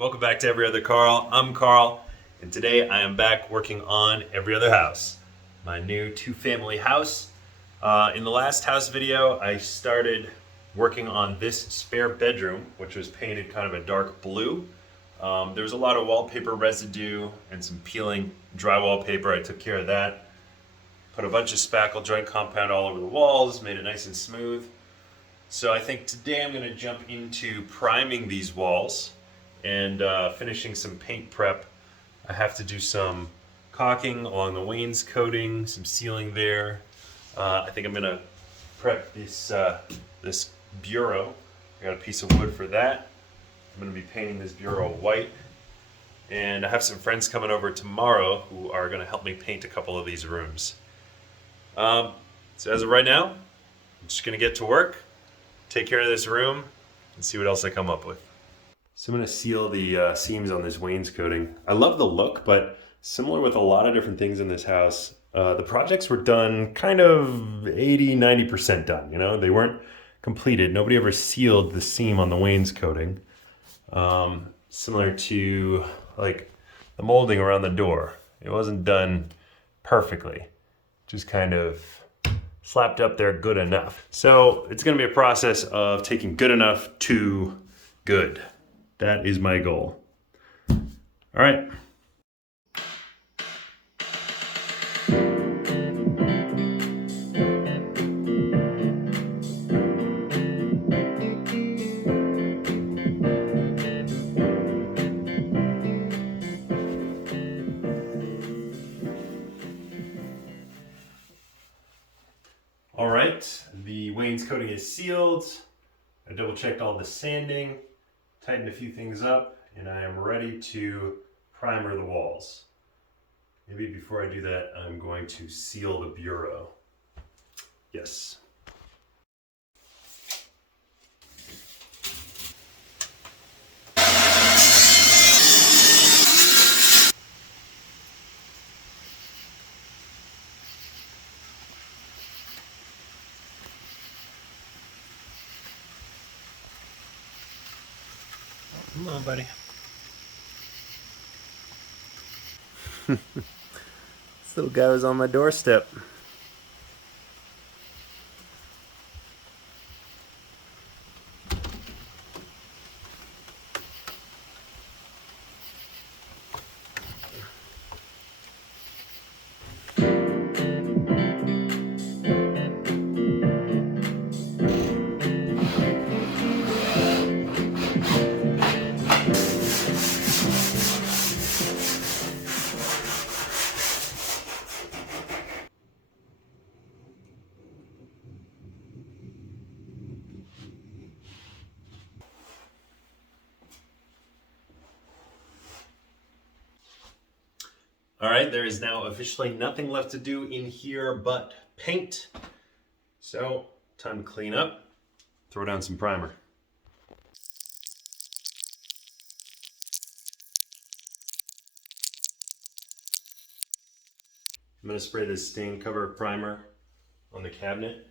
Welcome back to Every Other Carl. I'm Carl, and today I am back working on Every Other House, my new two-family house. In the last house video, I started working on this spare bedroom, which was painted kind of a dark blue. There was a lot of wallpaper residue and some peeling drywall paper. I took care of that. Put a bunch of spackle joint compound all over the walls, made it nice and smooth. So I think today I'm going to jump into priming these walls and finishing some paint prep. I have to do some caulking along the wainscoting, some sealing there. I think I'm gonna prep this this bureau. I got a piece of wood for that. I'm gonna be painting this bureau white. And I have some friends coming over tomorrow who are gonna help me paint a couple of these rooms. So as of right now, I'm just gonna get to work, take care of this room, and see what else I come up with. So I'm going to seal the seams on this wainscoting. I love the look, but similar with a lot of different things in this house, the projects were done kind of 80–90% done. You know, they weren't completed. Nobody ever sealed the seam on the wainscoting. Similar to like the molding around the door. It wasn't done perfectly. Just kind of slapped up there good enough. So it's going to be a process of taking good enough to good. That is my goal. All right. All right, the wainscoting is sealed. I double checked all the sanding, tightened a few things up, and I am ready to primer the walls. Maybe before I do that, I'm going to seal the bureau. Yes. Come on, buddy. This little guy was on my doorstep. All right, there is now officially nothing left to do in here but paint. So, time to clean up, throw down some primer. I'm going to spray this stain cover primer on the cabinet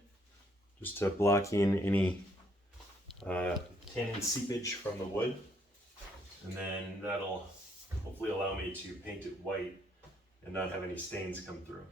just to block in any tannin seepage from the wood. And then that'll hopefully allow me to paint it white and not have any stains come through.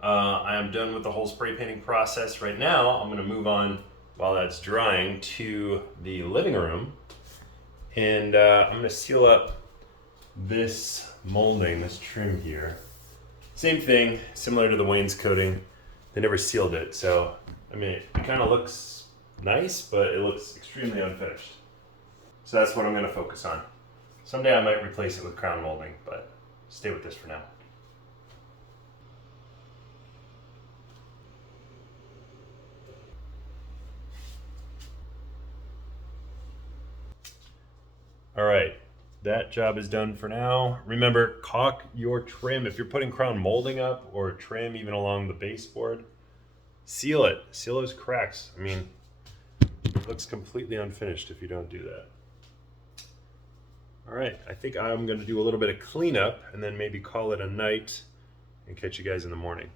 I am done with the whole spray painting process. Right now, I'm going to move on while that's drying to the living room, and I'm going to seal up this molding, this trim here. Same thing, similar to the wainscoting. They never sealed it, so I mean, it kind of looks nice, but it looks extremely unfinished. So that's what I'm going to focus on. Someday I might replace it with crown molding, but stay with this for now. All right, that job is done for now. Remember, caulk your trim. If you're putting crown molding up or trim even along the baseboard, seal it. Seal those cracks. I mean, it looks completely unfinished if you don't do that. All right, I think I'm gonna do a little bit of cleanup and then maybe call it a night and catch you guys in the morning.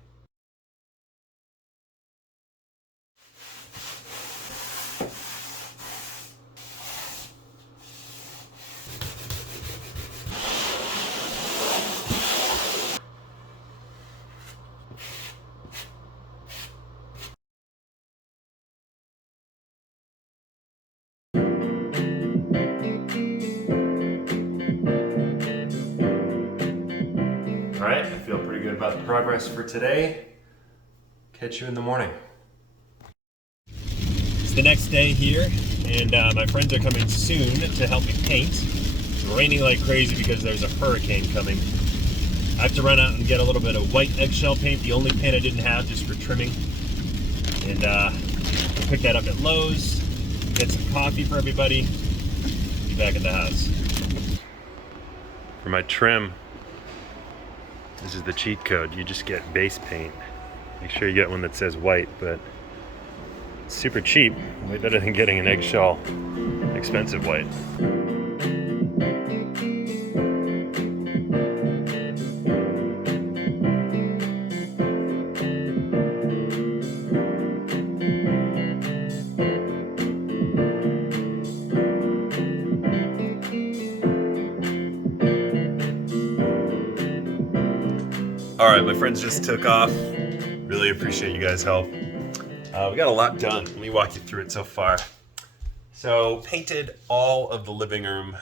All right, I feel pretty good about the progress for today. Catch you in the morning. It's the next day here, and my friends are coming soon to help me paint. It's raining like crazy because there's a hurricane coming. I have to run out and get a little bit of white eggshell paint, the only paint I didn't have just for trimming. And pick that up at Lowe's, get some coffee for everybody, be back at the house. For my trim, this is the cheat code. You just get base paint. Make sure you get one that says white, but it's super cheap. Way better than getting an eggshell expensive white. All right, my friends just took off. Really appreciate you guys' help. We got a lot done. Let me walk you through it so far. So painted all of the living room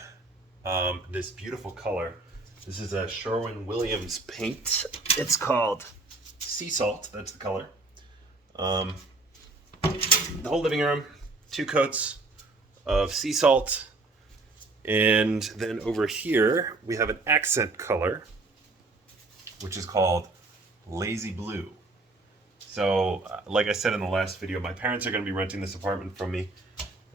this beautiful color. This is a Shirwin Williams paint. It's called Sea Salt. That's the color. The whole living room, 2 coats of sea salt. And then over here, we have an accent color, which is called Lazy Blue. So, like I said in the last video, my parents are going to be renting this apartment from me.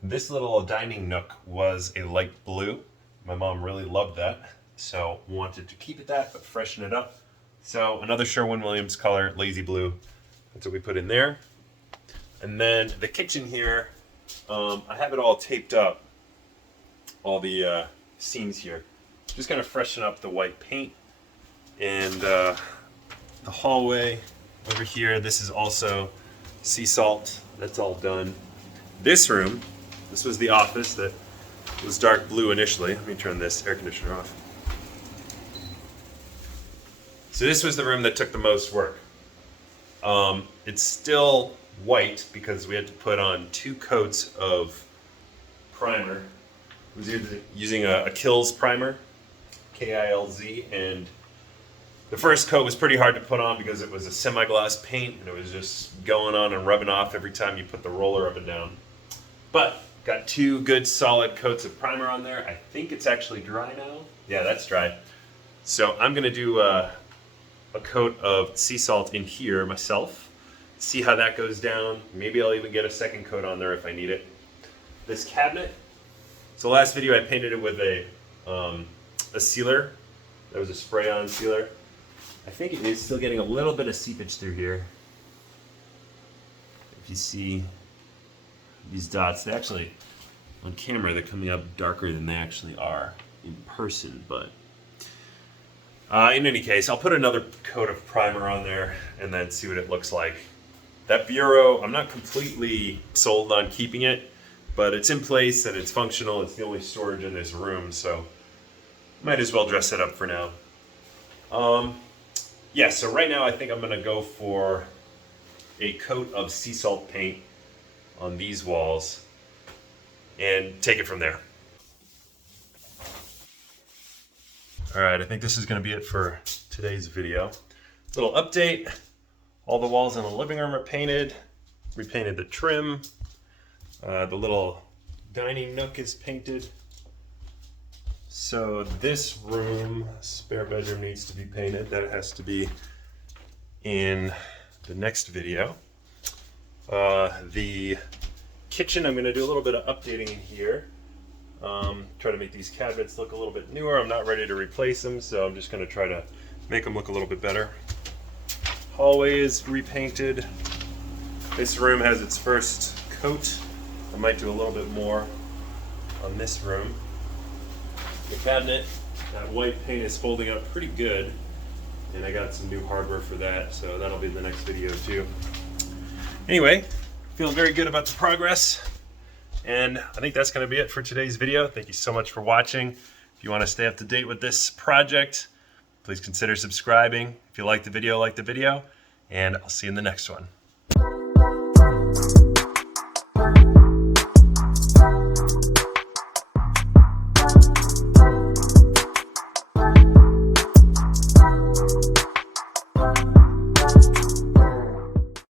This little dining nook was a light blue. My mom really loved that, so wanted to keep it that, but freshen it up. So another Sherwin Williams color, Lazy Blue. That's what we put in there. And then the kitchen here, I have it all taped up, all the seams here. Just going to freshen up the white paint. And the hallway over here, this is also sea salt. That's all done. This room, this was the office that was dark blue initially. Let me turn this air conditioner off. So this was the room that took the most work. It's still white because we had to put on 2 coats of primer. I was using a Kilz primer, K-I-L-Z, and the first coat was pretty hard to put on because it was a semi-gloss paint and it was just going on and rubbing off every time you put the roller up and down. But got 2 good solid coats of primer on there. I think it's actually dry now. Yeah, that's dry. So I'm gonna do a coat of sea salt in here myself. See how that goes down. Maybe I'll even get a second coat on there if I need it. This cabinet, so last video I painted it with a sealer. That was a spray-on sealer. I think it is still getting a little bit of seepage through here. If you see these dots, they actually, on camera, they're coming up darker than they actually are in person, but in any case, I'll put another coat of primer on there and then see what it looks like. That bureau, I'm not completely sold on keeping it, but it's in place and it's functional. It's the only storage in this room, so might as well dress it up for now. Yeah, so right now I think I'm gonna go for a coat of sea salt paint on these walls and take it from there. All right, I think this is gonna be it for today's video. Little update, all the walls in the living room are painted, repainted the trim, the little dining nook is painted. So this room, spare bedroom, needs to be painted. That has to be in the next video. The kitchen, I'm going to do a little bit of updating in here. Try to make these cabinets look a little bit newer. I'm not ready to replace them, so I'm just going to try to make them look a little bit better. Hallway is repainted. This room has its first coat. I might do a little bit more on this room. The cabinet, that white paint is holding up pretty good, and I got some new hardware for that, so that'll be in the next video too. Anyway, feeling very good about the progress, and I think that's going to be it for today's video. Thank you so much for watching. If you want to stay up to date with this project, please consider subscribing. If you like the video, and I'll see you in the next one.